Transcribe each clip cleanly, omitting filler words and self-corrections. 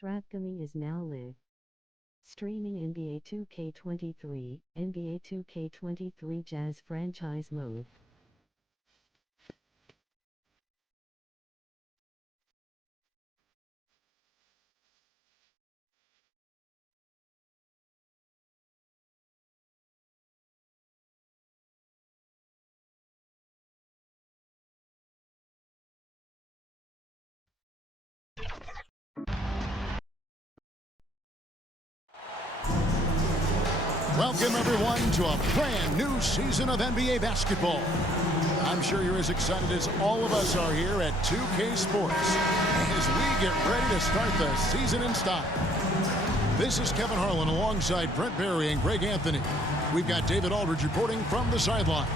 Strathcona is now live. Streaming NBA 2K23, NBA 2K23 Jazz franchise mode. Welcome, everyone, to a brand new season of NBA basketball. I'm sure you're as excited as all of us are here at 2K Sports as we get ready to start the season in style. This is Kevin Harlan alongside Brent Barry and Greg Anthony. We've got David Aldridge reporting from the sideline.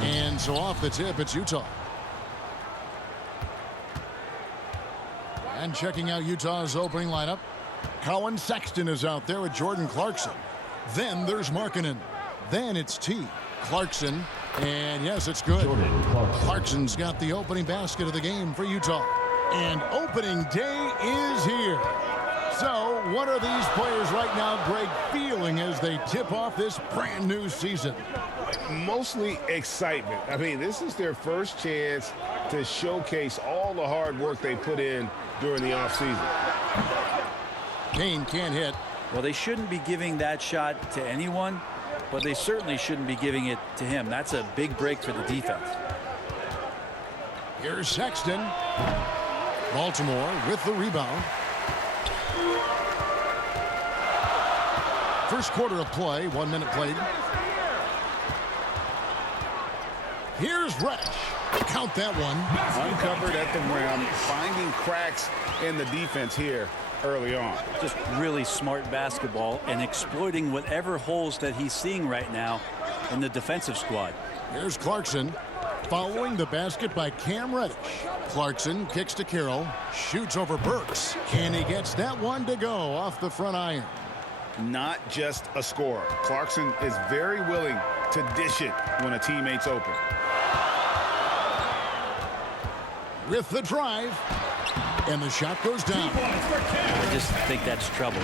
And so off the tip, it's Utah. And checking out Utah's opening lineup, Colin Sexton is out there with Jordan Clarkson. Then there's Markkanen. Then it's T. Clarkson. And yes, it's good. Clarkson's got the opening basket of the game for Utah. And opening day is here. So what are these players right now, Greg, feeling as they tip off this brand new season? Mostly excitement. I mean, this is their first chance to showcase all the hard work they put in during the offseason. Payne can't hit. Well, they shouldn't be giving that shot to anyone, but they certainly shouldn't be giving it to him. That's a big break for the defense. Here's Sexton. Baltimore with the rebound. First quarter of play, 1 minute played. Here's Reddish. Count that one. Uncovered at the rim, finding cracks in the defense here early on. Just really smart basketball and exploiting whatever holes that he's seeing right now in the defensive squad. Here's Clarkson following the basket by Cam Reddish. Clarkson kicks to Carroll, shoots over Burks, and he gets that one to go off the front iron. Not just a scorer. Clarkson is very willing to dish it when a teammate's open. With the drive, and the shot goes down. I just think that's trouble.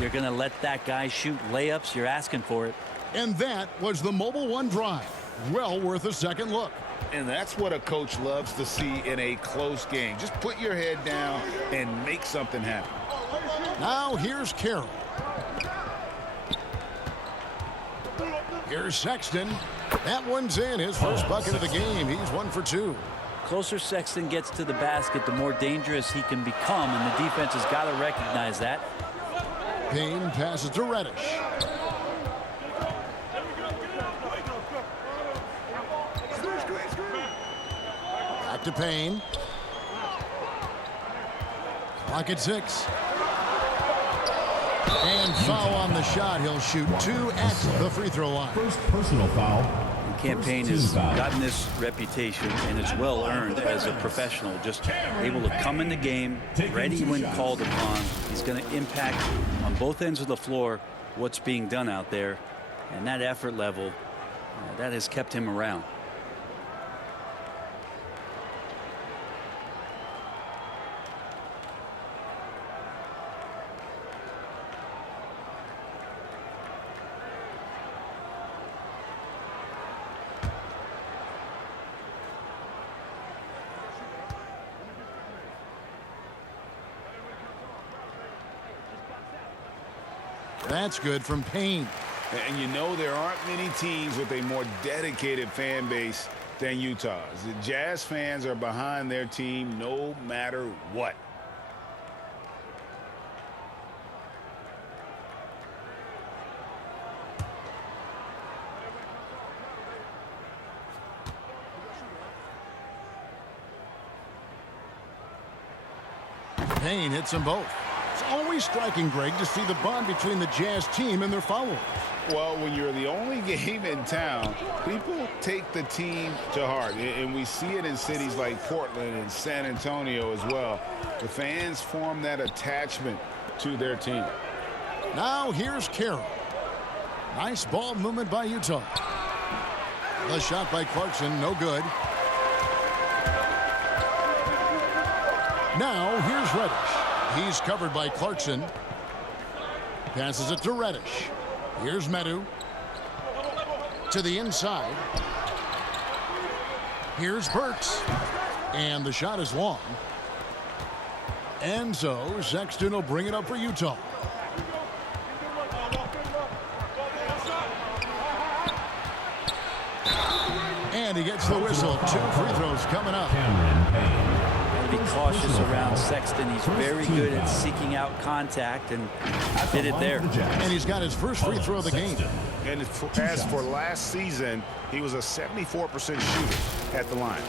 You're gonna let that guy shoot layups. You're asking for it. And that was the Mobile One drive. Well worth a second look. And that's what a coach loves to see in a close game. Just put your head down and make something happen. Now here's Carroll. Here's Sexton. That one's in, his first bucket of the game. He's 1 for 2. Closer Sexton gets to the basket, the more dangerous he can become, and the defense has got to recognize that. Payne passes to Reddish. Back to Payne. Clock at 6. And foul on the shot. He'll shoot 2 at the free throw line. First personal foul. Cam Payne has gotten this reputation, and it's well earned as a professional, just able to come in the game ready when called upon. He's going to impact on both ends of the floor what's being done out there, and that effort level that has kept him around. That's good from Payne. And you know there aren't many teams with a more dedicated fan base than Utah's. The Jazz fans are behind their team no matter what. Payne hits them both. It's always striking, Greg, to see the bond between the Jazz team and their followers. Well, when you're the only game in town, people take the team to heart. And we see it in cities like Portland and San Antonio as well. The fans form that attachment to their team. Now here's Carroll. Nice ball movement by Utah. The shot by Clarkson, no good. Now here's Reddish. He's covered by Clarkson. Passes it to Reddish. Here's Medu. To the inside. Here's Burks. And the shot is long. And so Sexton will bring it up for Utah. And he gets the whistle. 2 free throws coming up. Be cautious around Sexton. He's very good at seeking out contact, and did it there. And he's got his first free throw of the game. And as for last season, he was a 74% shooter at the line.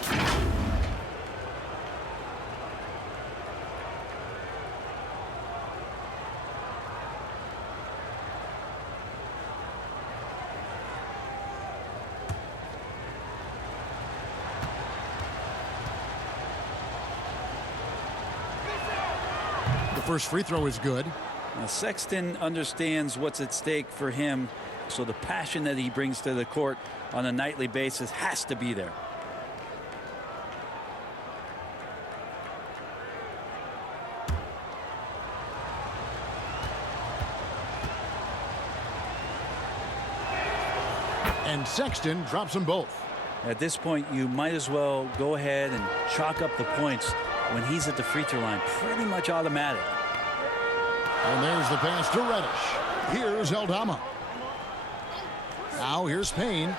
First free throw is good. Now, Sexton understands what's at stake for him, so the passion that he brings to the court on a nightly basis has to be there. And Sexton drops them both. At this point, you might as well go ahead and chalk up the points when he's at the free throw line. Pretty much automatic. And there's the pass to Reddish. Here's Aldama. Now here's Payne.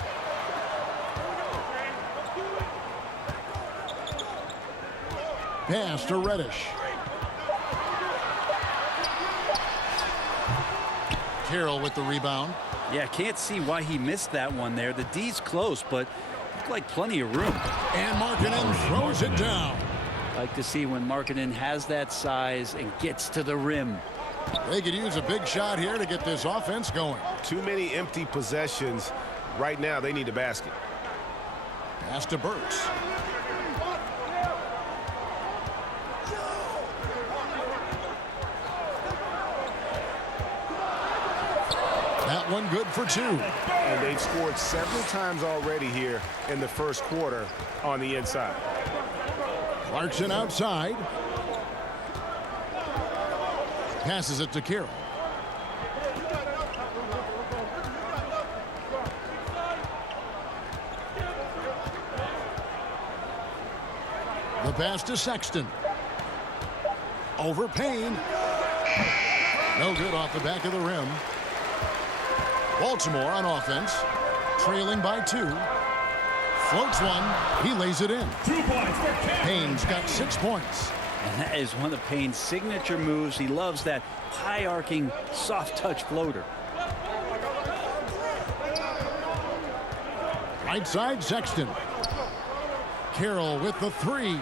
Pass to Reddish. Carroll with the rebound. Yeah, can't see why he missed that one there. The D's close, but looked like plenty of room. And Markkanen throws it down. Like to see when Markkanen has that size and gets to the rim. They could use a big shot here to get this offense going. Too many empty possessions. Right now, they need a basket. Pass to Burks. That one good for 2. And they've scored several times already here in the first quarter on the inside. Clarkson outside. Passes it to Carroll. The pass to Sexton. Over Payne. No good off the back of the rim. Baltimore on offense. Trailing by 2. Floats one. He lays it in. 2 points for Payne's got 6 points. And that is one of Payne's signature moves. He loves that high-arcing, soft-touch floater. Right side, Sexton. Carroll with the 3.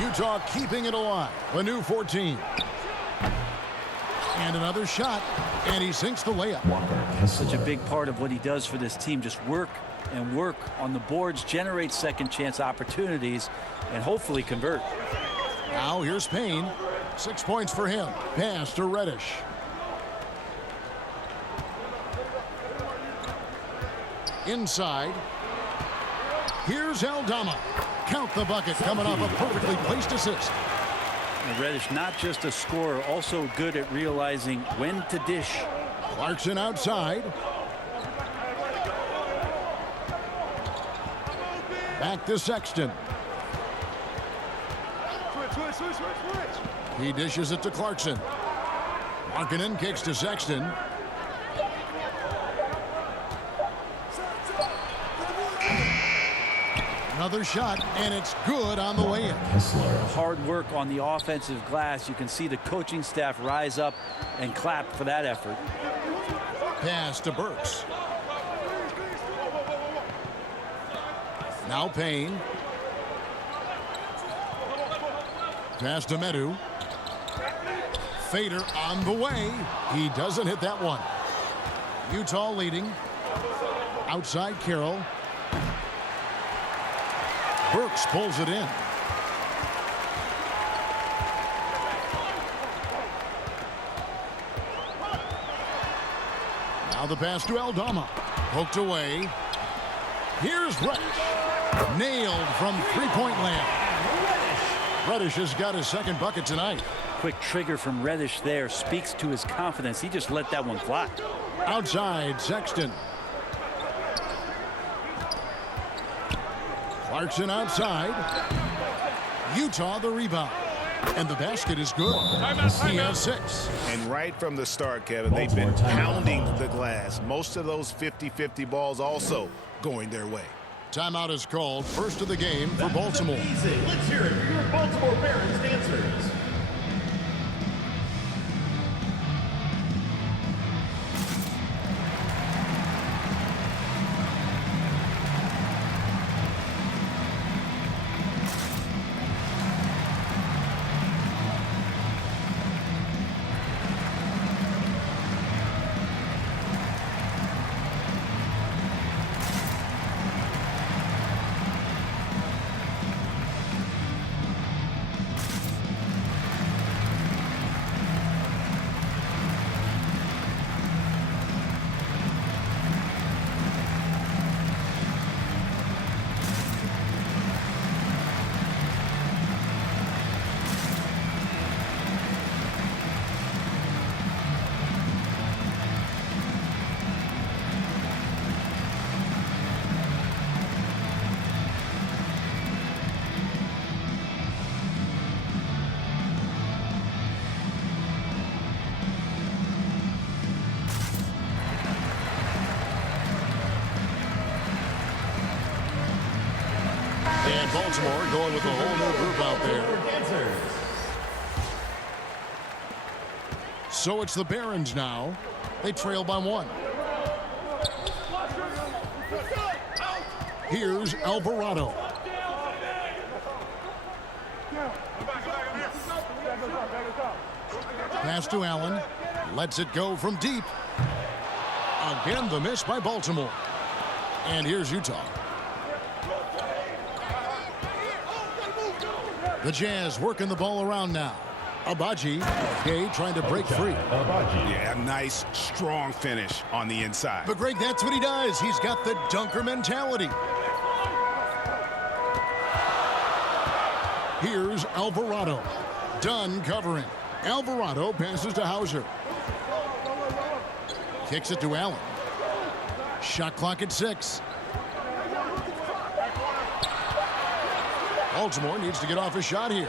Utah keeping it alive. A new 14. And another shot. And he sinks the layup. Such a big part of what he does for this team. Just work and work on the boards, generate second chance opportunities, and hopefully convert. Now here's Payne. 6 points for him. Pass to Reddish. Inside. Here's Aldama. Count the bucket coming off a perfectly placed assist. And Reddish, not just a scorer, also good at realizing when to dish. Clarkson outside. Back to Sexton. He dishes it to Clarkson. Markkanen kicks to Sexton. Another shot, and it's good on the way in. Hard work on the offensive glass. You can see the coaching staff rise up and clap for that effort. Pass to Burks. Now Payne. Pass to Medu. Fader on the way. He doesn't hit that one. Utah leading. Outside Carroll. Burks pulls it in. Now the pass to Aldama. Poked away. Here's Reddish. Nailed from three-point land. Reddish has got his second bucket tonight. Quick trigger from Reddish there speaks to his confidence. He just let that one fly. Outside, Sexton. Clarkson outside. Utah the rebound. And the basket is good. He has 6. And right from the start, Kevin, they've been pounding the glass. Most of those 50-50 balls also going their way. Timeout is called. First of the game for Baltimore. Let's hear it for your Baltimore Barons dancers. And Baltimore going with a whole new group out there. So it's the Barons now. They trail by 1. Here's Alvarado. Pass to Allen. Lets it go from deep. Again, the miss by Baltimore. And here's Utah. The Jazz working the ball around now. Agbaji, Gay trying to break free. Yeah, a nice, strong finish on the inside. But Greg, that's what he does. He's got the dunker mentality. Here's Alvarado. Dunn covering. Alvarado passes to Hauser. Kicks it to Allen. Shot clock at 6. Baltimore needs to get off a shot here.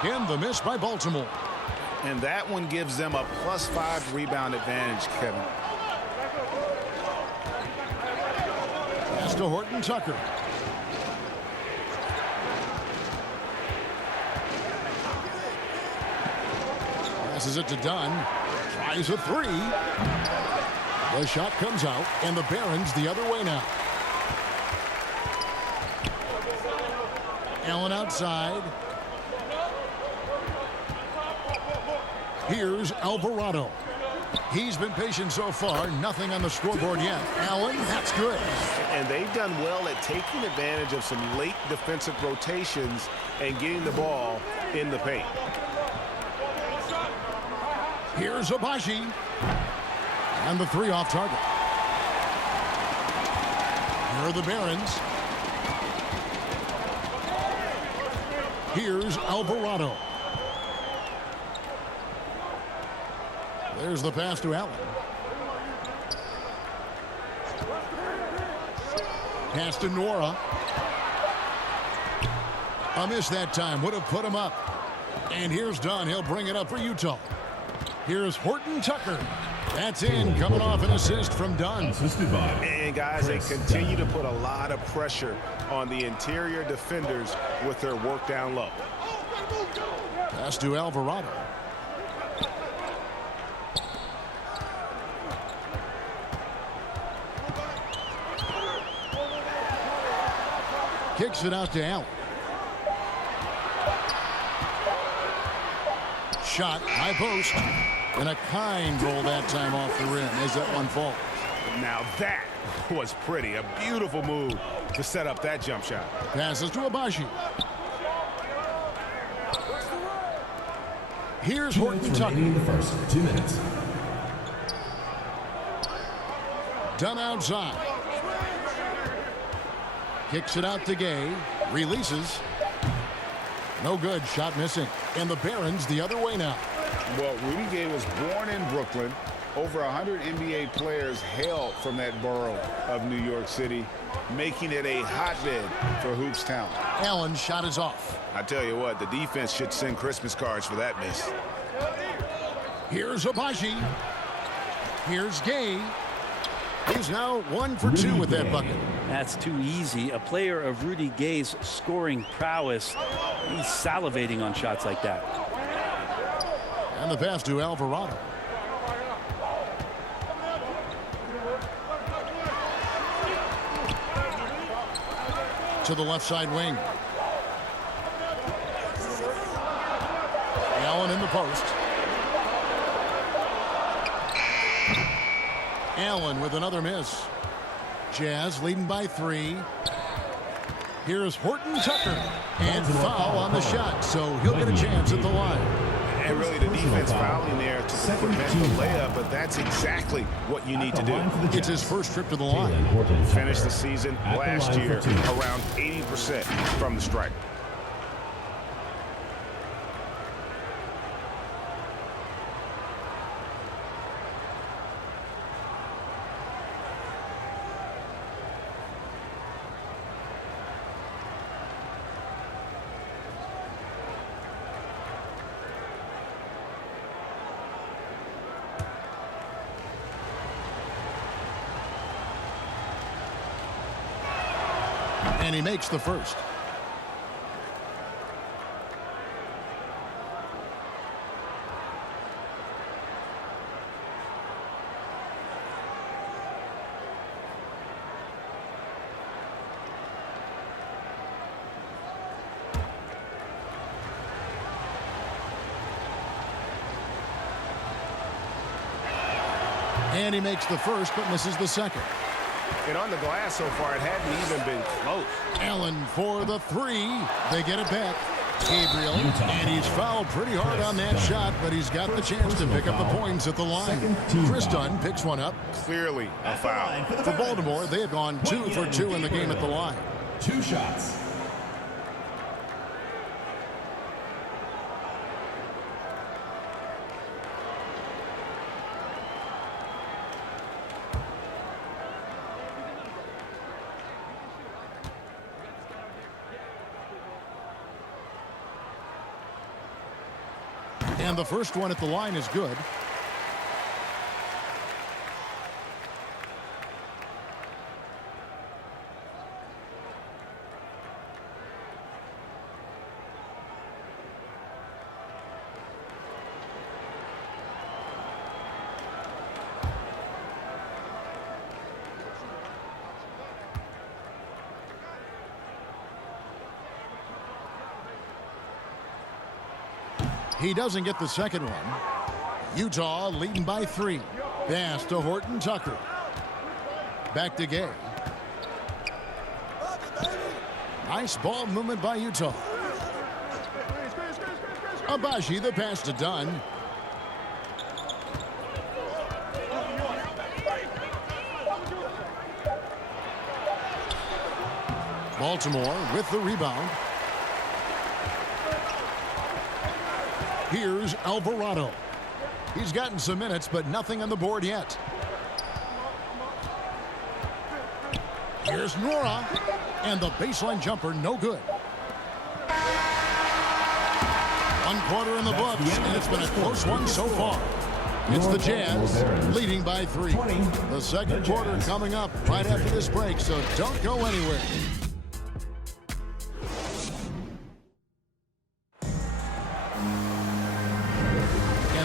Again, the miss by Baltimore. And that one gives them a +5 rebound advantage, Kevin. Pass to Horton Tucker. Passes it to Dunn. Tries a 3. The shot comes out, and the Barons the other way now. Allen outside. Here's Alvarado. He's been patient so far. Nothing on the scoreboard yet. Allen, that's good. And they've done well at taking advantage of some late defensive rotations and getting the ball in the paint. Here's Agbaji. And the 3 off target. Here are the Barons. Here's Alvarado. There's the pass to Allen. Pass to Nora. A miss that time. Would have put him up. And here's Dunn. He'll bring it up for Utah. Here's Horton Tucker. That's in. Coming off an assist from Dunn. And guys, they continue to put a lot of pressure on the interior defenders with their work down low. Pass to Alvarado. Kicks it out to Allen. Shot, high post. And a kind roll that time off the rim as that one falls. Now that was pretty. A beautiful move to set up that jump shot. Passes to Agbaji. Here's Horton Tucker. In the first 2 minutes. Dunn outside. Kicks it out to Gay. Releases. No good. Shot missing. And the Barons the other way now. Well, Rudy Gay was born in Brooklyn. Over 100 NBA players hail from that borough of New York City, making it a hotbed for hoops talent. Allen's shot is off. I tell you what, the defense should send Christmas cards for that miss. Here's Agbaji. Here's Gay. He's now 1 for 2 with that bucket. That's too easy. A player of Rudy Gay's scoring prowess, he's salivating on shots like that. And the pass to Alvarado. To the left side wing. Allen in the post. Allen with another miss. Jazz leading by 3. Here's Horton Tucker. And foul on the shot, so he'll get a chance at the line. And really the defense fouling there to prevent the layup, but that's exactly what you need to do. It's his first trip to the line. Finished the season last year around 80% from the stripe. And he makes the first. And he makes the first, but misses the second. And on the glass so far, it hadn't even been close. Allen for the 3. They get it back. Gabriel, and he's fouled pretty hard on that shot, but he's got the chance to pick up the points at the line. Chris Dunn picks one up. Clearly a foul. For Baltimore, they have gone 2 for 2 in the game at the line. 2 shots. And the first one at the line is good. He doesn't get the second one. Utah leading by 3. Pass to Horton Tucker. Back to Gay. Nice ball movement by Utah. Agbaji, the pass to Dunn. Baltimore with the rebound. Here's Alvarado. He's gotten some minutes, but nothing on the board yet. Here's Nora. And the baseline jumper, no good. 1 quarter in the books, and it's been a close one so far. It's the Jazz leading by 3. The second quarter coming up right after this break, so don't go anywhere.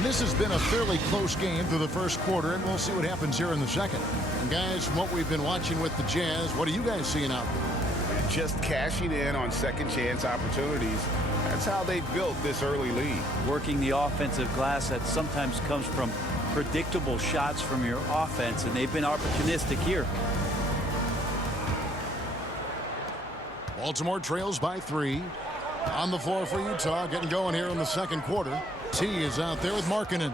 This has been a fairly close game through the first quarter, and we'll see what happens here in the second. And guys, from what we've been watching with the Jazz, what are you guys seeing out there? Just cashing in on second chance opportunities. That's how they built this early lead. Working the offensive glass that sometimes comes from predictable shots from your offense, and they've been opportunistic here. Baltimore trails by 3. On the floor for Utah, getting going here in the second quarter. T is out there with Markkanen.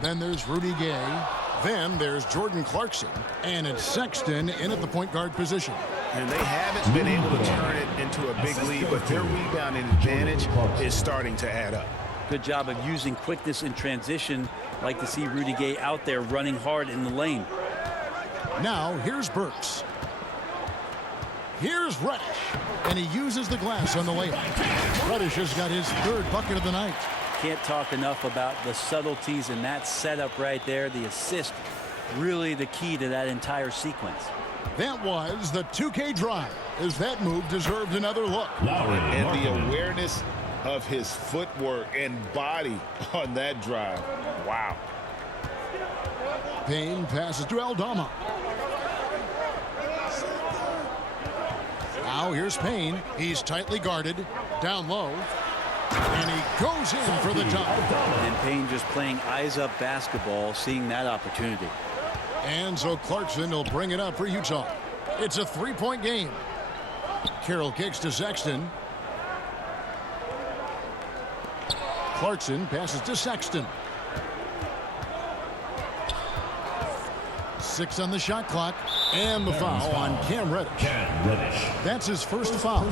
Then there's Rudy Gay. Then there's Jordan Clarkson. And it's Sexton in at the point guard position. And they haven't been able to turn it into a big lead, but their rebounding advantage is starting to add up. Good job of using quickness in transition. Like to see Rudy Gay out there running hard in the lane. Now here's Burks. Here's Reddish, and he uses the glass on the layup. Reddish has got his third bucket of the night. Can't talk enough about the subtleties in that setup right there. The assist, really the key to that entire sequence. That was the 2K drive, as that move deserved another look. And the awareness of his footwork and body on that drive. Wow. Payne passes to Aldama. Now here's Payne. He's tightly guarded, down low, and he goes in for the dunk. And Payne just playing eyes-up basketball, seeing that opportunity. And so Clarkson will bring it up for Utah. It's a three-point game. Carroll kicks to Sexton. Clarkson passes to Sexton. 6 on the shot clock. And the foul on Cam Reddish. That's his first foul.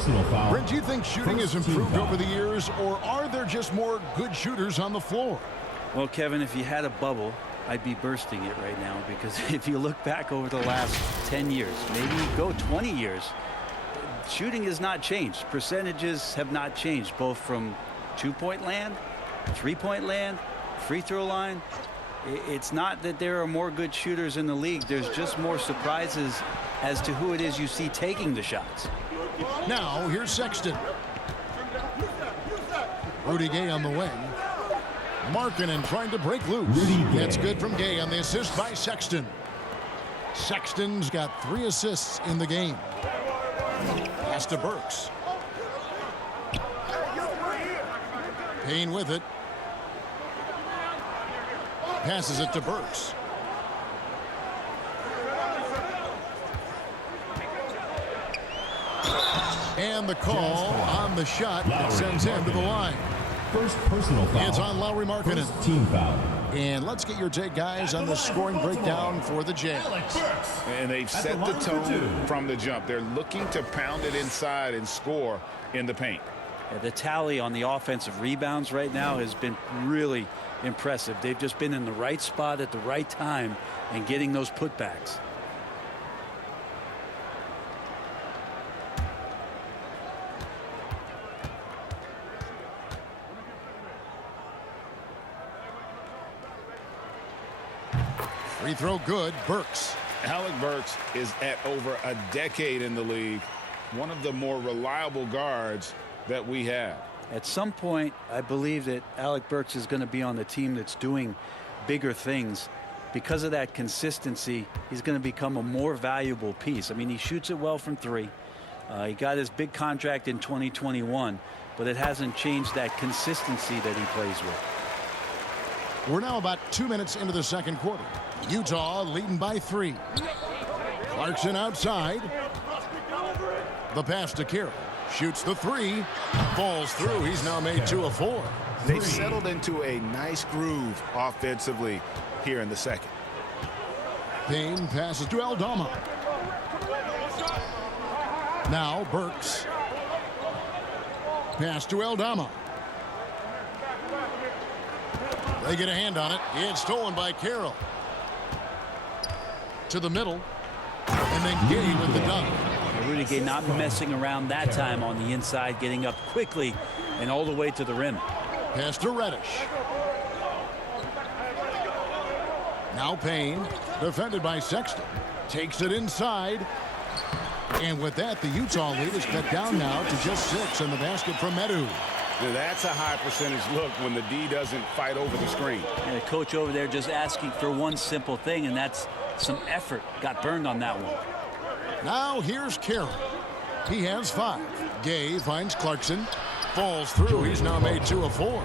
Brent, do you think shooting has improved over the years, or are there just more good shooters on the floor? Well, Kevin, if you had a bubble, I'd be bursting it right now, because if you look back over the last 10 years, maybe go 20 years, shooting has not changed. Percentages have not changed, both from two-point land, three-point land, free throw line. It's not that there are more good shooters in the league. There's just more surprises as to who it is you see taking the shots. Now here's Sexton. Rudy Gay on the wing. Markkanen trying to break loose. That's good from Gay on the assist by Sexton. Sexton's got 3 assists in the game. Pass to Burks. Payne with it. Passes it to Burks. And the call on the shot that sends him to the line. First personal foul. It's on Lauri Markkanen. First team foul. And let's get your take, guys, on the scoring breakdown for the Jazz. And they've set the tone from the jump. They're looking to pound it inside and score in the paint. Yeah, the tally on the offensive rebounds right now has been really impressive. They've just been in the right spot at the right time and getting those putbacks. Free throw good. Burks. Alec Burks is at over a decade in the league. One of the more reliable guards that we have. At some point, I believe that Alec Burks is going to be on the team that's doing bigger things. Because of that consistency, he's going to become a more valuable piece. I mean, he shoots it well from 3. He got his big contract in 2021, but it hasn't changed that consistency that he plays with. We're now about 2 minutes into the second quarter. Utah leading by 3. Clarkson outside. The pass to Carroll. Shoots the 3. Falls through. He's now made 2 of 4. They've settled into a nice groove offensively here in the second. Payne passes to Aldama. Now Burks. Pass to Aldama. They get a hand on it. It's stolen by Carroll. To the middle. And then Gay with the dunk. Rudy Gay not messing around that time on the inside, getting up quickly and all the way to the rim. Pass to Reddish. Now Payne, defended by Sexton. Takes it inside. And with that, the Utah lead is cut down now to just 6 in the basket from Medu. Now that's a high percentage look when the D doesn't fight over the screen. And the coach over there just asking for one simple thing, and that's some effort. Got burned on that one. Now here's Carroll. He has 5. Gay finds Clarkson. Falls through. He's now made 2 of 4.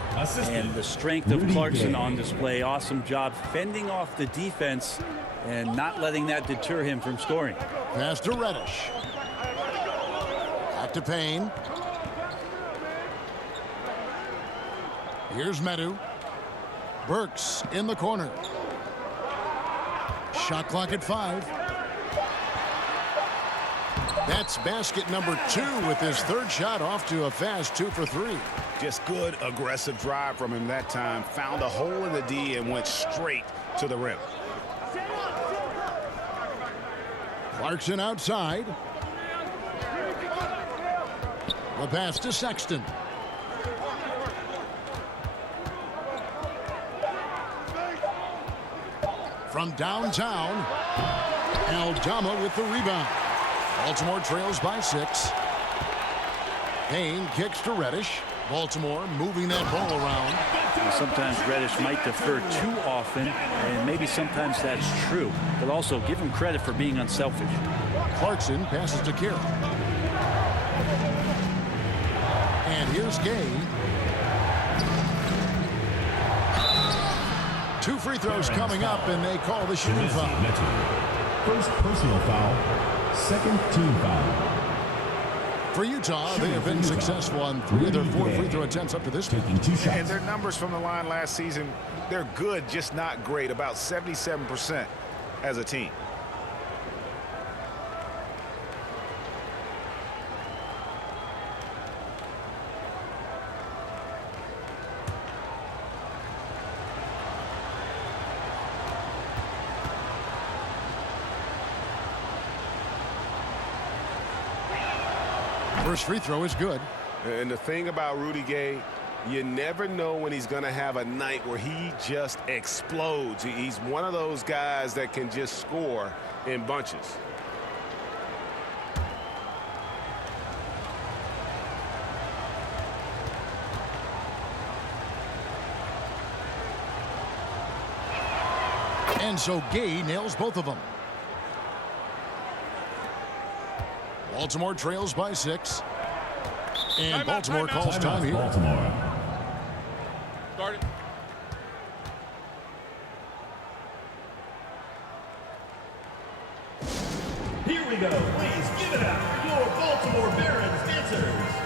And the strength of Clarkson on display. Awesome job fending off the defense and not letting that deter him from scoring. Pass to Reddish. Back to Payne. Here's Medu. Burks in the corner. Shot clock at 5. That's basket number 2 with his third shot off to a fast 2 for 3. Just good aggressive drive from him that time. Found a hole in the D and went straight to the rim. Clarkson outside. The pass to Sexton. From downtown, Aldama with the rebound. Baltimore trails by 6. Payne kicks to Reddish. Baltimore moving that ball around. And sometimes Reddish might defer too often, and maybe sometimes that's true. But also give him credit for being unselfish. Clarkson passes to Carroll. And here's Gay. 2 free throws coming up, and they call the shooting foul. First personal foul, second team foul. For Utah, they have been successful on 3 of their 4 free throw attempts up to this point. Taking 2 shots. And their numbers from the line last season, they're good, just not great. About 77% as a team. First free throw is good. And the thing about Rudy Gay, you never know when he's going to have a night where he just explodes. He's one of those guys that can just score in bunches. And so Gay nails both of them. Baltimore trails by 6. And Baltimore calls time here. Baltimore. Start it. Here we go. Please give it up. Your Baltimore Barons dancers.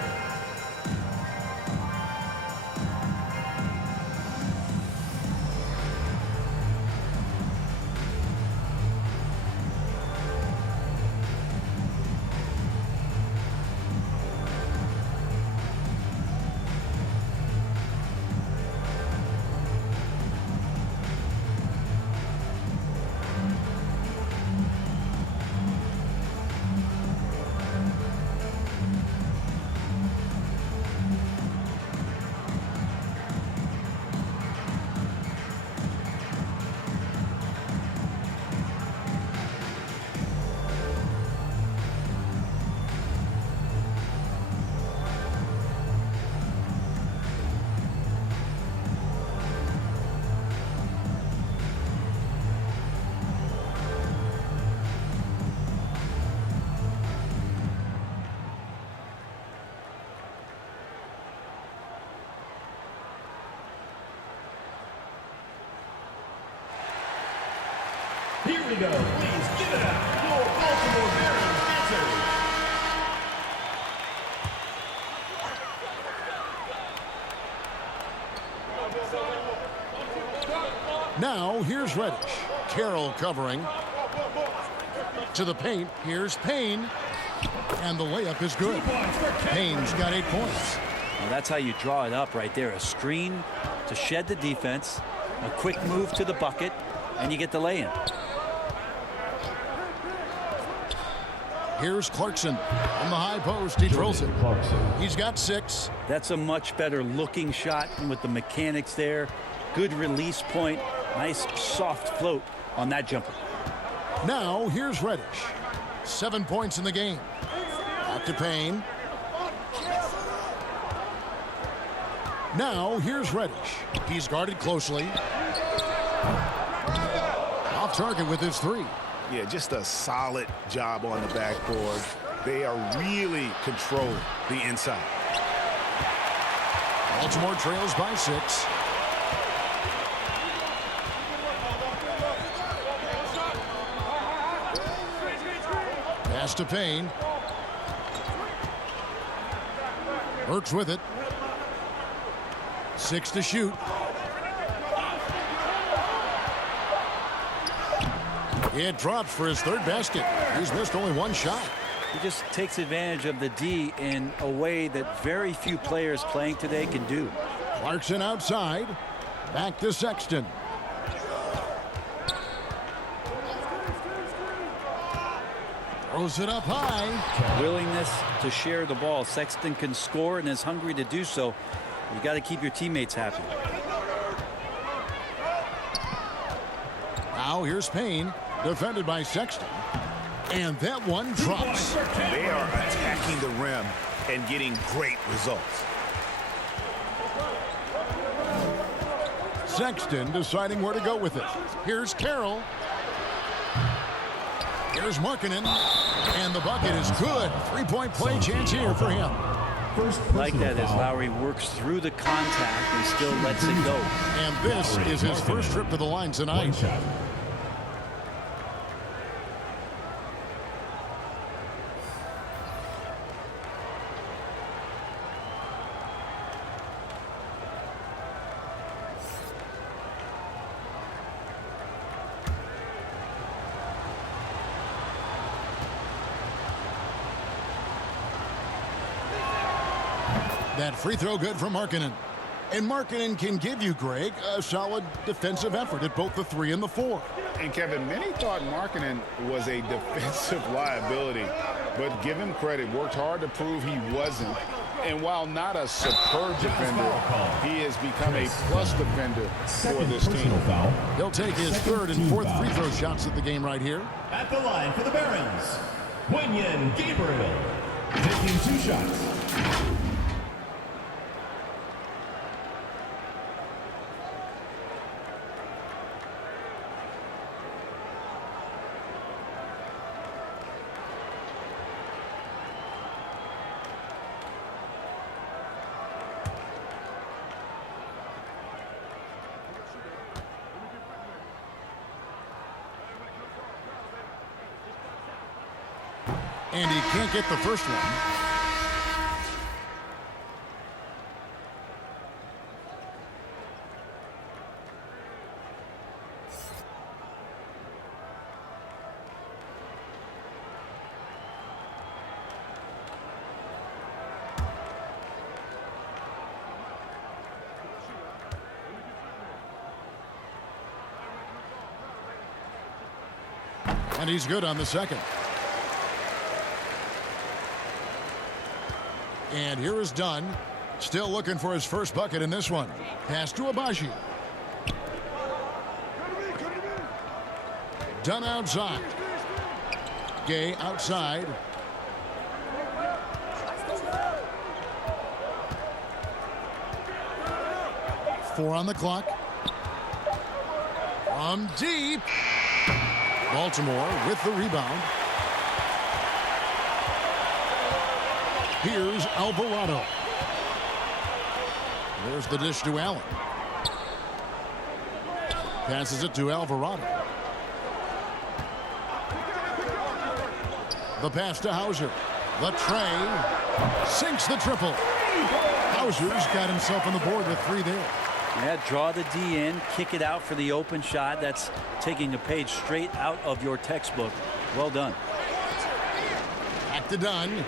Here we go. Please give it up. Your Baltimore Barons dancers. Now here's Reddish. Carroll covering. To the paint. Here's Payne. And the layup is good. Payne's got 8 points. Well, that's how you draw it up right there. A screen to shed the defense, a quick move to the bucket, and you get the lay-in. Here's Clarkson on the high post. He drills it. He's got 6. That's a much better looking shot with the mechanics there. Good release point. Nice soft float on that jumper. Now here's Reddish. 7 points in the game. Back to Payne. Now here's Reddish. He's guarded closely. Off target with his 3. Yeah, just a solid job on the backboard. They are really controlling the inside. Baltimore trails by 6. Pass to Payne. Burks with it. 6 to shoot. It drops for his 3rd basket. He's missed only 1 shot. He just takes advantage of the D in a way that very few players playing today can do. Clarkson outside. Back to Sexton. Throws it up high. Willingness to share the ball. Sexton can score and is hungry to do so. You got to keep your teammates happy. Now here's Payne, defended by Sexton. And that one drops. They are attacking the rim and getting great results. Sexton deciding where to go with it. Here's Carroll. Here's Markkanen. And the bucket is good. Three-point play chance here for him. Like that as Lowry works through the contact and still lets it go. And this is his first trip to the line tonight. That free throw good from Markkanen. And Markkanen can give you, Greg, a solid defensive effort at both the 3 and the 4. And Kevin, many thought Markkanen was a defensive liability, but give him credit, worked hard to prove he wasn't. And while not a superb defender, he has become a plus defender for this team. He'll take his 3rd and 4th free throw shots of the game right here. At the line for the Barons, Wenyen Gabriel, taking 2 shots. And he can't get the first one. And he's good on the second. And here is Dunn. Still looking for his first bucket in this one. Pass to Agbaji. Dunn outside. Gay outside. Four on the clock. From deep. Baltimore with the rebound. Here's Alvarado. There's the dish to Allen. Passes it to Alvarado. The pass to Hauser. The tray. Sinks the triple. Hauser's got himself on the board with 3 there. Yeah, draw the D in, kick it out for the open shot. That's taking a page straight out of your textbook. Well done. Back to Dunn.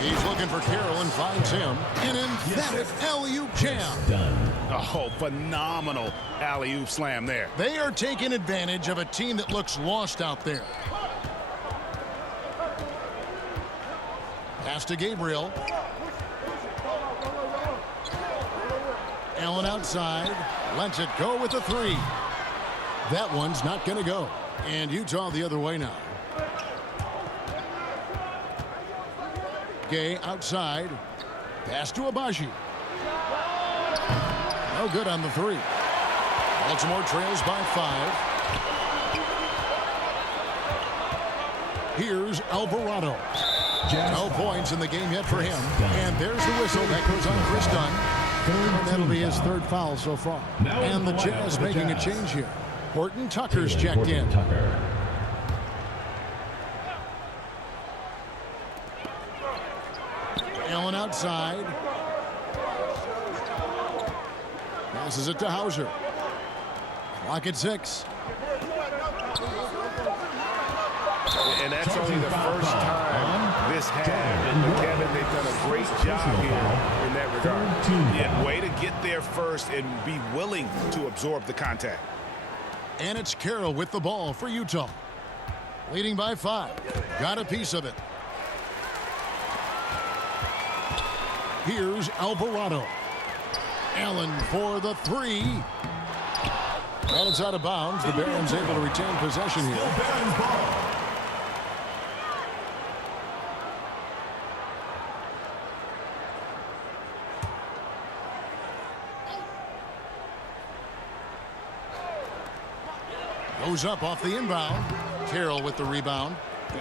He's looking for Carroll and finds him. An emphatic alley-oop jam. Oh, phenomenal alley-oop slam there. They are taking advantage of a team that looks lost out there. Pass to Gabriel. Allen outside. Lets it go with the 3. That one's not going to go. And Utah the other way now. Gay outside. Pass to Agbaji. No good on the 3. Baltimore trails by 5. Here's Alvarado. 12 points in the game yet for him. And there's the whistle that goes on Chris Dunn. And that'll be his 3rd foul so far. And the Jazz making a change here. Horton Tucker's checked in. Allen outside. Passes it to Hauser. Clock at 6. And that's only the first time this half. But Kevin, they've done a great job here in that regard. Yeah, way to get there first and be willing to absorb the contact. And it's Carroll with the ball for Utah. Leading by 5. Got a piece of it. Here's Alvarado. Allen for the 3. And it's out of bounds. The Barons able to retain possession here. Barons ball. Goes up off the inbound. Carroll with the rebound.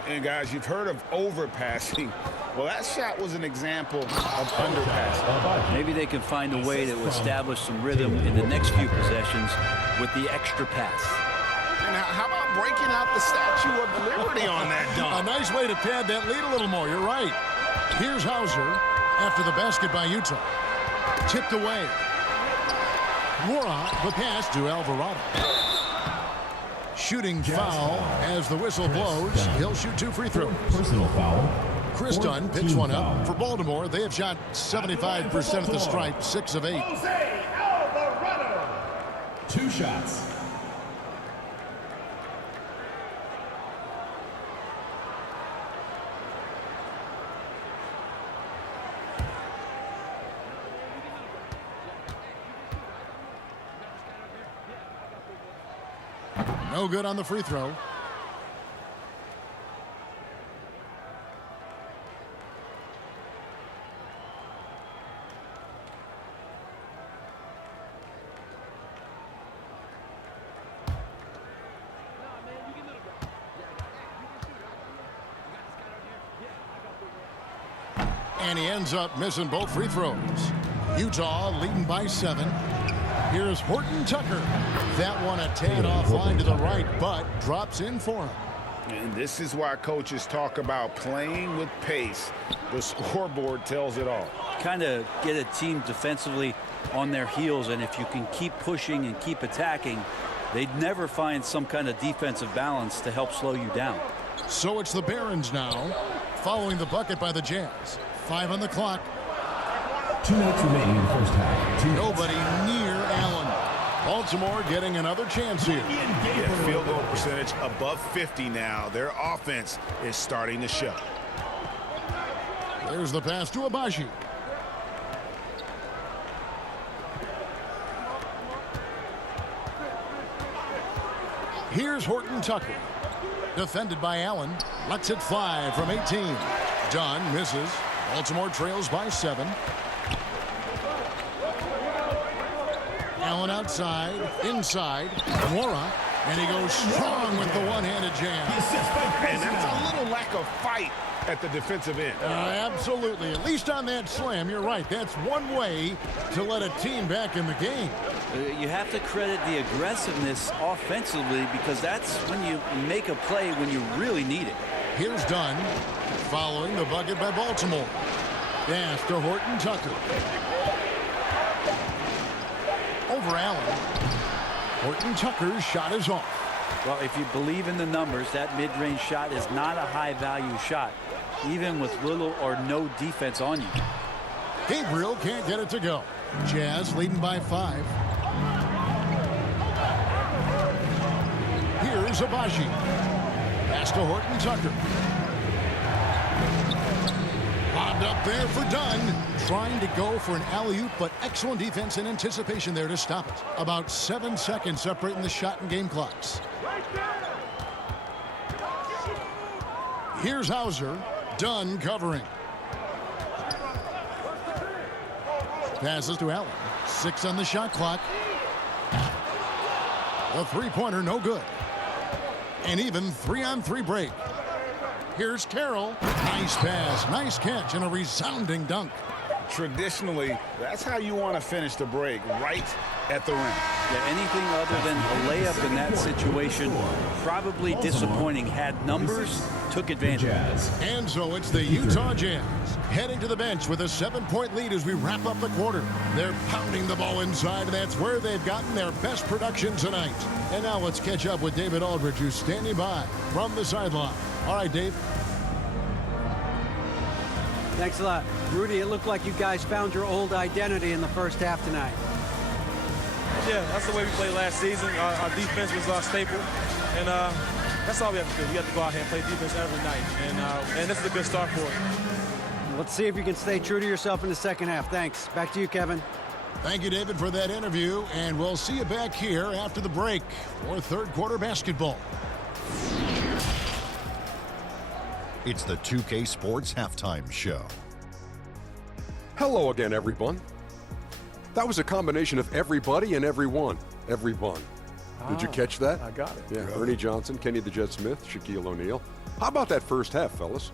And guys, you've heard of overpassing. Well, that shot was an example of underpassing. Maybe they can find a way to establish some rhythm in the next few possessions with the extra pass. And how about breaking out the Statue of Liberty on that dunk? A nice way to pad that lead a little more. You're right. Here's Hauser after the basket by Utah. Tipped away. Mora, the pass to Alvarado. Shooting foul as the whistle blows. He'll shoot 2 free throws. Personal foul. Chris Dunn picks one up. For Baltimore, they have shot 75% at the stripe, 6 of 8. Jose Alvarado. 2 shots. No good on the free throw. And he ends up missing both free throws. Utah leading by 7. Here's Horton Tucker. That one a tad offline to the right, but drops in for him. And this is why coaches talk about playing with pace. The scoreboard tells it all. Kind of get a team defensively on their heels, and if you can keep pushing and keep attacking, they'd never find some kind of defensive balance to help slow you down. So it's the Barons now, following the bucket by the Jazz. 5 on the clock. 2 minutes remaining in the first half. Nobody near Allen. Baltimore getting another chance here. Yeah, field goal percentage above 50 now. Their offense is starting to show. There's the pass to Abaji. Here's Horton Tucker. Defended by Allen. Lets it fly from 18. Dunn misses. Baltimore trails by 7. Allen outside, inside, Mora, and he goes strong with the one-handed jam. And that's a little lack of fight at the defensive end. Absolutely. At least on that slam, you're right. That's one way to let a team back in the game. You have to credit the aggressiveness offensively, because that's when you make a play when you really need it. Here's Dunn, following the bucket by Baltimore. Pass to Horton Tucker. Over Allen. Horton Tucker's shot is off. Well, if you believe in the numbers, that mid-range shot is not a high-value shot, even with little or no defense on you. Gabriel can't get it to go. Jazz leading by 5. Here's Abaji. Pass to Horton Tucker. Lobbed up there for Dunn. Trying to go for an alley-oop, but excellent defense and anticipation there to stop it. About 7 seconds separating the shot and game clocks. Here's Hauser. Dunn covering. Passes to Allen. 6 on the shot clock. The three-pointer no good. And even 3-on-3 break. Here's Carroll. Nice pass, nice catch, and a resounding dunk. Traditionally, that's how you want to finish the break, right at the rim. Yeah, anything other than a layup in that situation, probably disappointing. Had numbers, took advantage. And so it's the Utah Jazz heading to the bench with a 7-point lead as we wrap up the quarter. They're pounding the ball inside, and that's where they've gotten their best production tonight. And now let's catch up with David Aldridge, who's standing by from the sideline. All right, Dave. Thanks a lot. Rudy, it looked like you guys found your old identity in the first half tonight. Yeah, that's the way we played last season. Our defense was our staple, and that's all we have to do. We have to go out here and play defense every night, and this is a good start for it. Let's see if you can stay true to yourself in the second half. Thanks. Back to you, Kevin. Thank you, David, for that interview, and we'll see you back here after the break for third quarter basketball. It's the 2K Sports Halftime Show. Hello again, everyone. That was a combination of everybody and everyone. Everyone. Did you catch that? I got it. Yeah, Ernie Johnson, Kenny the Jet Smith, Shaquille O'Neal. How about that first half, fellas?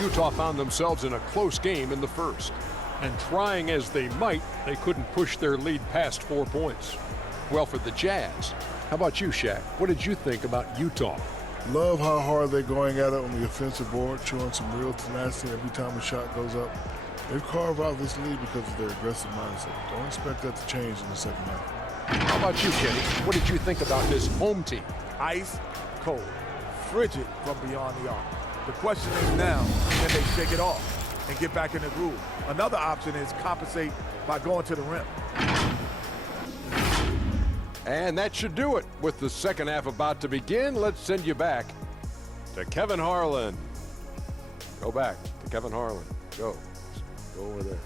Utah found themselves in a close game in the first. And trying as they might, they couldn't push their lead past 4 points. Well, for the Jazz, how about you, Shaq? What did you think about Utah? Love how hard they're going at it on the offensive board, showing some real tenacity every time a shot goes up. They've carved out this lead because of their aggressive mindset. Don't expect that to change in the second half. How about you, Kenny? What did you think about this home team? Ice cold, frigid from beyond the arc. The question is now, can they shake it off and get back in the groove? Another option is compensate by going to the rim. And that should do it. With the second half about to begin, let's send you back to Kevin Harlan. Go back to Kevin Harlan. Go. Go over there.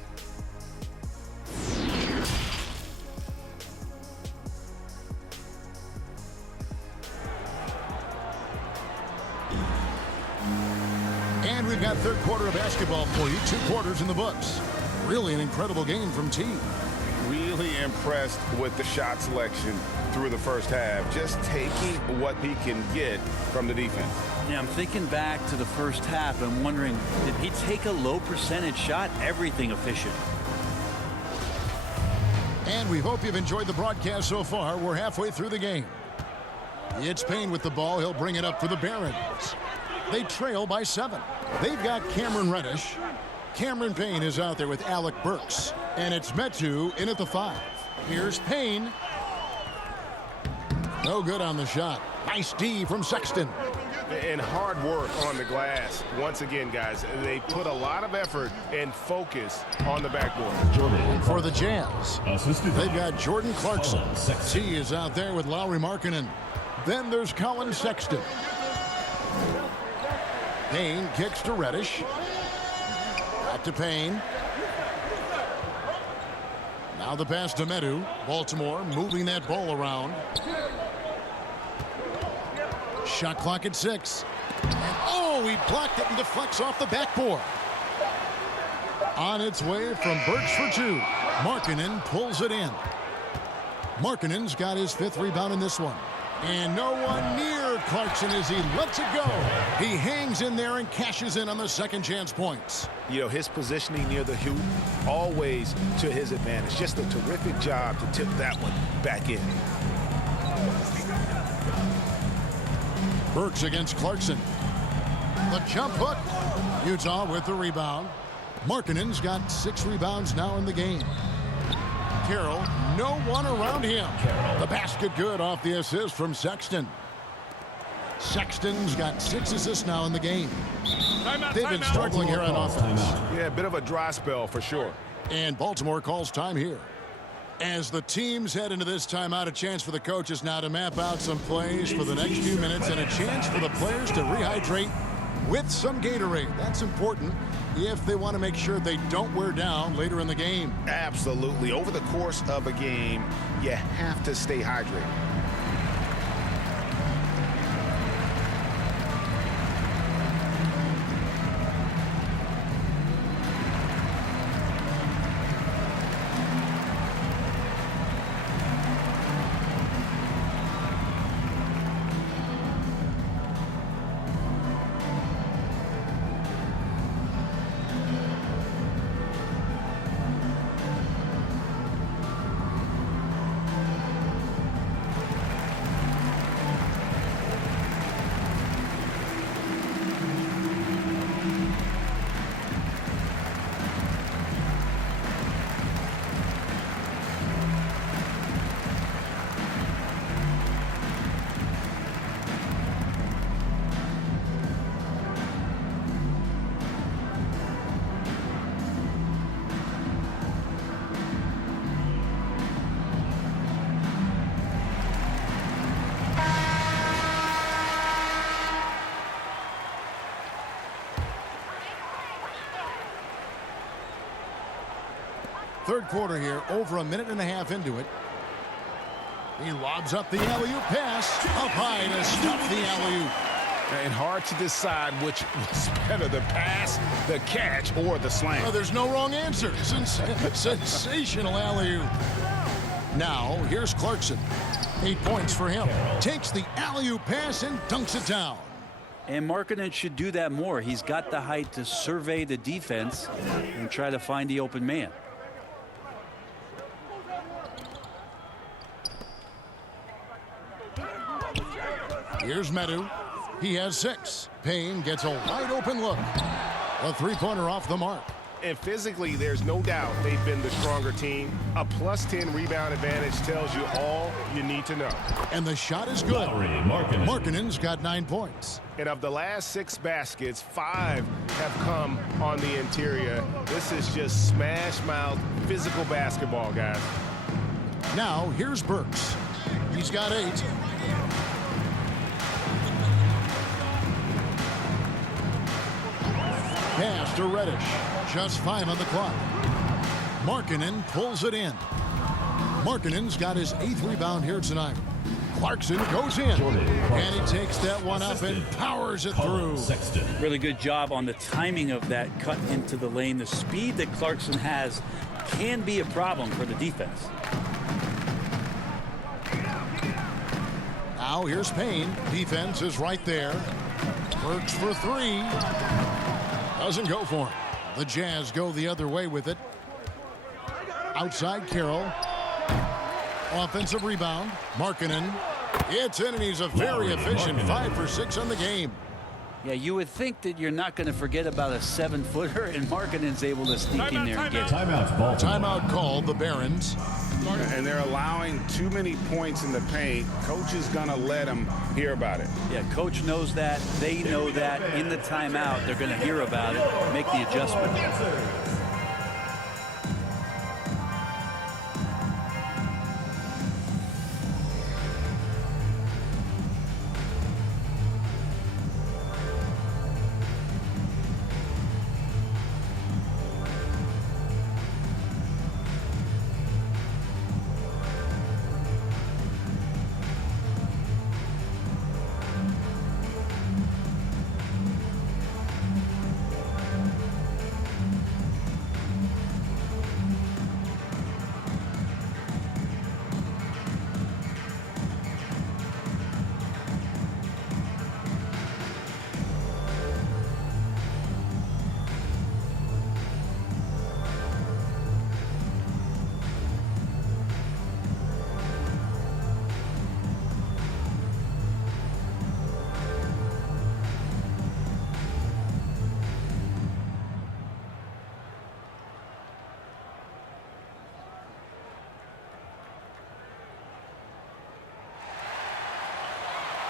And we've got third quarter of basketball for you. 2 quarters in the books. Really an incredible game from T. Really impressed with the shot selection through the first half. Just taking what he can get from the defense. Yeah, I'm thinking back to the first half. I'm wondering, did he take a low percentage shot? Everything efficient. And we hope you've enjoyed the broadcast so far. We're halfway through the game. It's Payne with the ball. He'll bring it up for the Barons. They trail by 7. They've got Cameron Reddish. Cameron Payne is out there with Alec Burks. And it's Metu in at the 5. Here's Payne. No good on the shot. Nice D from Sexton. And hard work on the glass. Once again, guys, they put a lot of effort and focus on the backboard. And for the Jazz, they've got Jordan Clarkson. T is out there with Lauri Markkanen. Then there's Colin Sexton. Payne kicks to Reddish. Back to Payne. Now the pass to Metu. Baltimore moving that ball around. Shot clock at 6. And oh, he blocked it and deflects off the backboard. On its way from Burks for 2. Markkanen pulls it in. Markkanen's got his 5th rebound in this one. And no one near Clarkson as he lets it go. He hangs in there and cashes in on the second chance points. You know, his positioning near the hoop, always to his advantage. Just a terrific job to tip that one back in. Burks against Clarkson. The jump hook. Utah with the rebound. Markkanen's got 6 rebounds now in the game. Carroll, no one around him. The basket good off the assist from Sexton. Sexton's got 6 assists now in the game. They've been struggling here on offense. Yeah, a bit of a dry spell for sure. And Baltimore calls time here. As the teams head into this timeout, a chance for the coaches now to map out some plays for the next few minutes and a chance for the players to rehydrate with some Gatorade. That's important if they want to make sure they don't wear down later in the game. Absolutely. Over the course of a game, you have to stay hydrated. third quarter here, over a minute and a half into it. He lobs up the alley-oop pass, up high to stuff the alley-oop. And hard to decide which was better, the pass, the catch, or the slam. Oh, there's no wrong answer. Sensational alley-oop. Now, here's Clarkson. 8 points for him. Takes the alley-oop pass and dunks it down. And Markkanen should do that more. He's got the height to survey the defense and try to find the open man. Here's Medu. He has 6. Payne gets a wide open look. A three-pointer off the mark. And physically, there's no doubt they've been the stronger team. A +10 rebound advantage tells you all you need to know. And the shot is good. Markkanen's got 9 points. And of the last 6 baskets, 5 have come on the interior. This is just smash-mouth physical basketball, guys. Now, here's Burks. He's got 8. Pass to Reddish. Just 5 on the clock. Markkanen pulls it in. Markkanen's got his 8th rebound here tonight. Clarkson goes in. And he takes that one up and powers it through. Really good job on the timing of that cut into the lane. The speed that Clarkson has can be a problem for the defense. Now here's Payne. Defense is right there. Burks for 3. Doesn't go for him. The Jazz go the other way with it. Outside Carroll. Offensive rebound. Markkanen. It's in, and he's a very efficient 5 for 6 on the game. Yeah, you would think that you're not going to forget about a 7-footer, and Markkanen's able to sneak in there and get it. Timeout called, the Barons. And they're allowing too many points in the paint. Coach is going to let them hear about it. Yeah, coach knows that. They know that. In the timeout, they're going to hear about it, make the adjustment.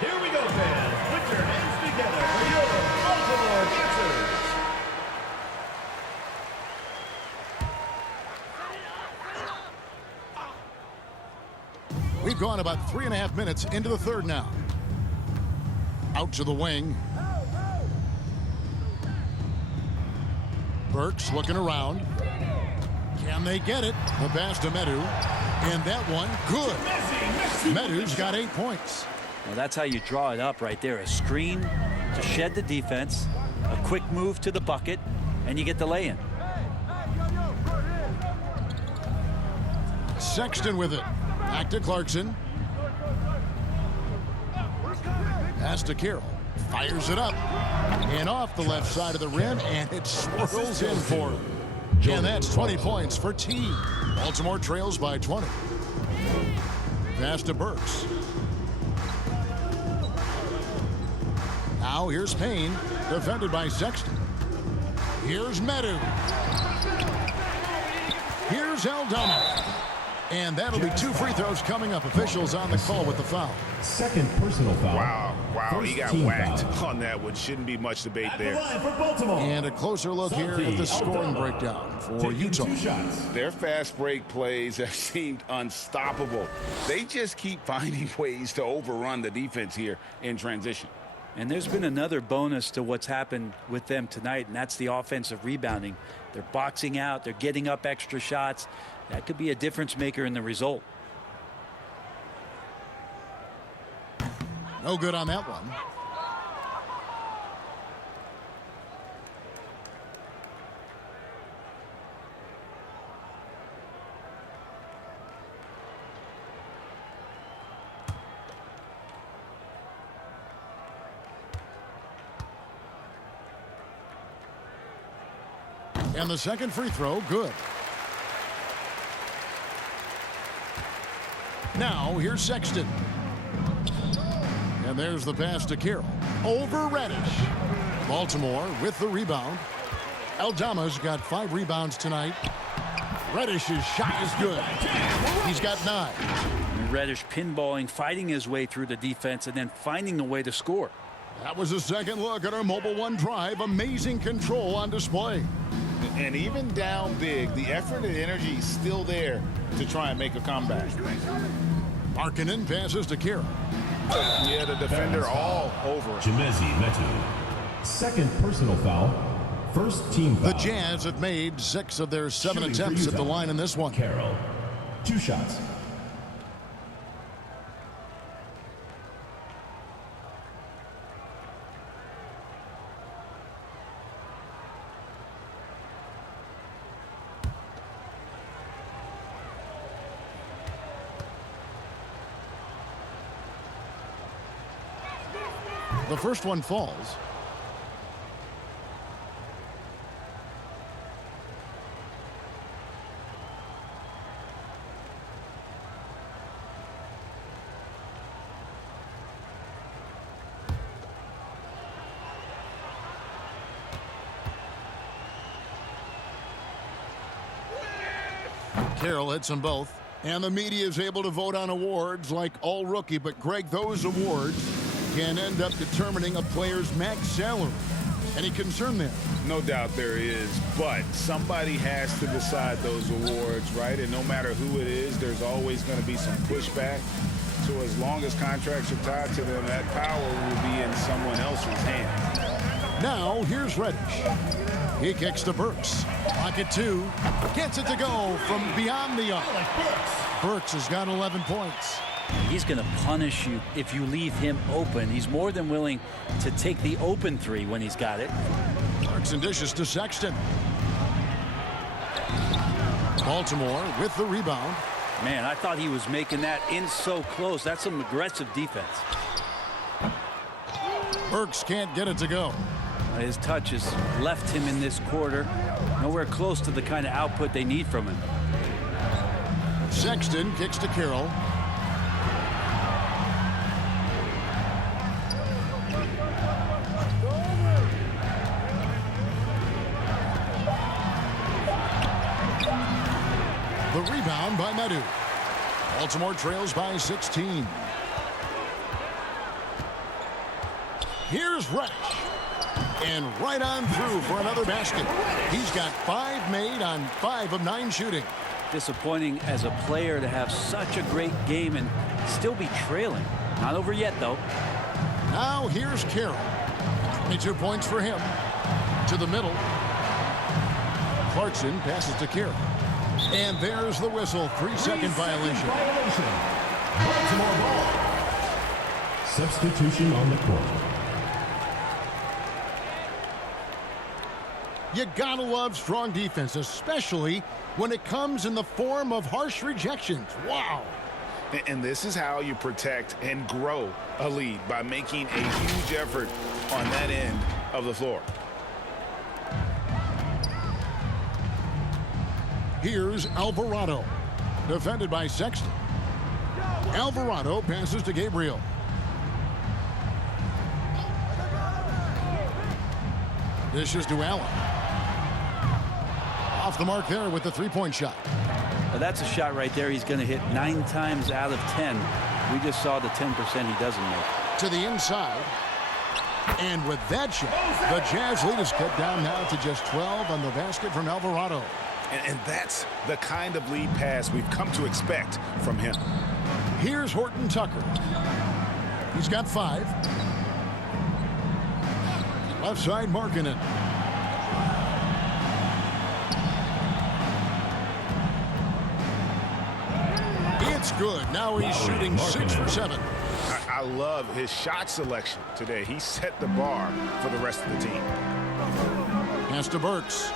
Here we go, fans. Put your hands together for your Baltimore Dancers. We've gone about 3.5 minutes into the third now. Out to the wing. Burks looking around. Can they get it? The pass to Medu. And that one, good. Medu's got 8 points. Well, that's how you draw it up right there. A screen to shed the defense, a quick move to the bucket, and you get the lay-in. Sexton with it. Back to Clarkson. Pass to Carroll. Fires it up. And off the left side of the rim, and it swirls in for him. And that's 20 points for T. Baltimore trails by 20. Pass to Burks. Now here's Payne, defended by Sexton. Here's Medu. Here's Aldama. And that'll be 2 free throws coming up. Officials on the call with the foul. Second personal foul. Wow, he got whacked on that one. Shouldn't be much debate there. And a closer look here at the scoring breakdown for Utah. Their fast break plays have seemed unstoppable. They just keep finding ways to overrun the defense here in transition. And there's been another bonus to what's happened with them tonight, and that's the offensive rebounding. They're boxing out. They're getting up extra shots. That could be a difference maker in the result. No good on that one. And the second free throw, good. Now, here's Sexton. And there's the pass to Carroll. Over Reddish. Baltimore with the rebound. Aldama's got 5 rebounds tonight. Reddish's shot is good. He's got 9. Reddish pinballing, fighting his way through the defense, and then finding a way to score. That was a second look at our Mobile One drive. Amazing control on display. And even down big, the effort and energy is still there to try and make a comeback. Markkanen passes to Carroll. Yeah, the defender all over it. Chimezie Metu. Second personal foul. First team foul. The Jazz have made 6 of their 7 attempts at the line in this one. Carroll. 2 shots. The first one falls. Carroll hits them both. And the media is able to vote on awards like all rookie. But, Greg, those awards can end up determining a player's max salary. Any concern there? No doubt there is, but somebody has to decide those awards, right? And no matter who it is, there's always going to be some pushback. So as long as contracts are tied to them, that power will be in someone else's hands. Now, here's Reddish. He kicks to Burks. Pocket 2. Gets it to go from beyond the arc. Burks has got 11 points. He's going to punish you if you leave him open. He's more than willing to take the open 3 when he's got it. Clarkson dishes to Sexton. Baltimore with the rebound. Man, I thought he was making that in so close. That's some aggressive defense. Burks can't get it to go. His touch has left him in this quarter. Nowhere close to the kind of output they need from him. Sexton kicks to Carroll. The rebound by Metu. Baltimore trails by 16. Here's Reddish. And right on through for another basket. He's got 5 made on 5 of 9 shooting. Disappointing as a player to have such a great game and still be trailing. Not over yet, though. Now here's Carroll. 22 points for him. To the middle. Clarkson passes to Carroll. And there's the whistle. 3-second violation. Baltimore ball. Substitution on the court. You gotta love strong defense, especially when it comes in the form of harsh rejections. Wow. And this is how you protect and grow a lead, by making a huge effort on that end of the floor. Here's Alvarado, defended by Sexton. Alvarado passes to Gabriel. Dishes to Allen. Off the mark there with the 3-point shot. Now that's a shot right there he's going to hit 9 times out of 10. We just saw the 10% he doesn't make. To the inside. And with that shot, the Jazz lead is cut down now to just 12 on the basket from Alvarado. And that's the kind of lead pass we've come to expect from him. Here's Horton Tucker. He's got 5. Left side, Markkanen. It's good. Now he's shooting 6 for 7. I love his shot selection today. He set the bar for the rest of the team. Pass to Burks.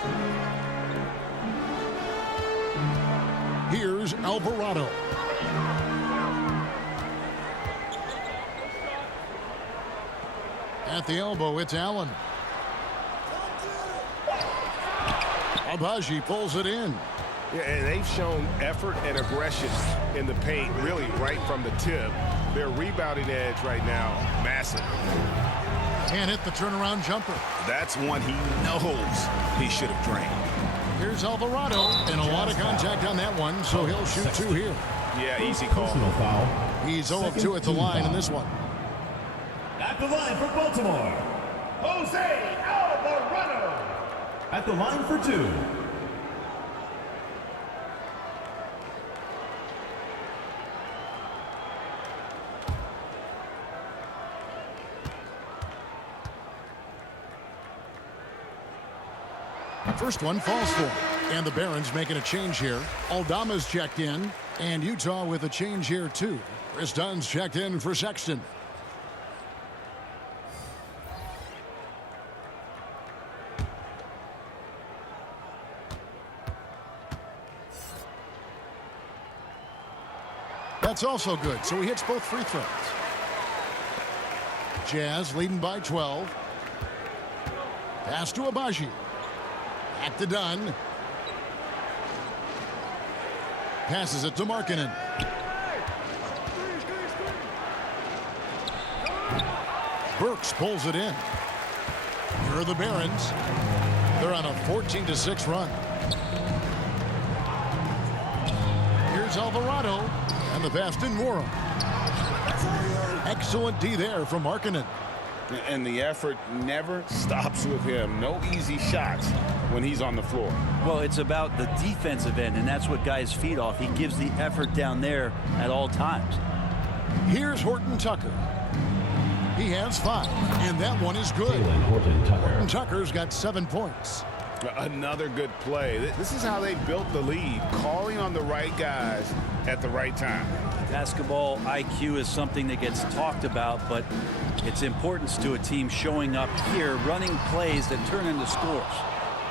Here's Alvarado. At the elbow, it's Allen. Agbaji pulls it in. Yeah, and they've shown effort and aggression in the paint, really right from the tip. Their rebounding edge right now, massive. Can't hit the turnaround jumper. That's one he knows he should have drained. Here's Alvarado, and a lot of contact on that one, so he'll shoot 2 here. Yeah, easy call. He's 0 of 2 at the line in this one. At the line for Baltimore, Jose Alvarado. At the line for 2. First one falls for him. And the Barons making a change here. Aldama's checked in. And Utah with a change here, too. Chris Dunn's checked in for Sexton. That's also good, so he hits both free throws. Jazz leading by 12. Pass to Agbaji. Back to Dunn. Passes it to Markkanen. Burks pulls it in. Here are the Barons. They're on a 14-6 run. Here's Alvarado. And the pass to Nwora. Excellent D there from Markkanen. And the effort never stops with him. No easy shots when he's on the floor. Well, it's about the defensive end, and that's what guys feed off. He gives the effort down there at all times. Here's Horton Tucker. He has 5, and that one is good. Horton Tucker's got 7 points. Another good play. This is how they built the lead, calling on the right guys at the right time. Basketball IQ is something that gets talked about, but its importance to a team showing up here, running plays that turn into scores.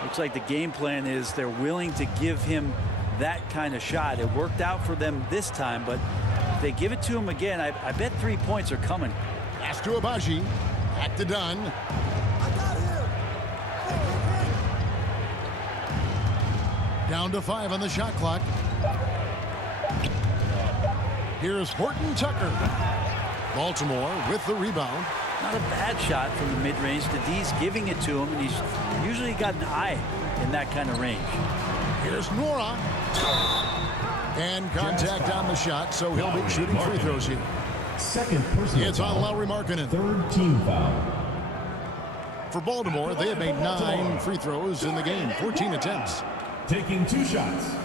Looks like the game plan is they're willing to give him that kind of shot. It worked out for them this time, but if they give it to him again, I bet 3 points are coming. Pass to Agbaji. Back to Dunn. Down to 5 on the shot clock. Here's Horton Tucker. Baltimore with the rebound. Not a bad shot from the mid-range. The D's giving it to him, and he's usually got an eye in that kind of range. Here's Nwora. And contact on the shot, so he'll be shooting free throws here. Second personal It's on Lauri Markkanen. Third team foul. For Baltimore, they have made 9 free throws in the game, 14 attempts. Taking 2 shots.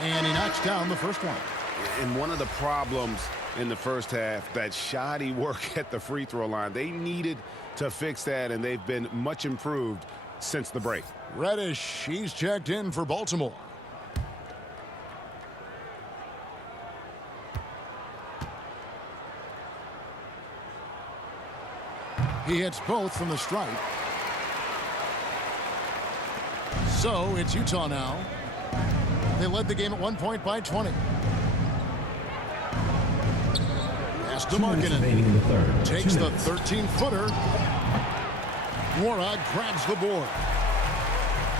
And he knocks down the first one. And one of the problems in the first half, that shoddy work at the free throw line. They needed to fix that, and they've been much improved since the break. Reddish, he's checked in for Baltimore. He hits both from the stripe. So it's Utah now. They led the game at 1 point by 20. Pass to Markkanen. Takes the 13-footer. Nwora grabs the board.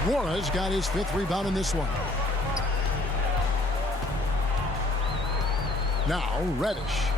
Nwora's got his 5th rebound in this one. Now Reddish.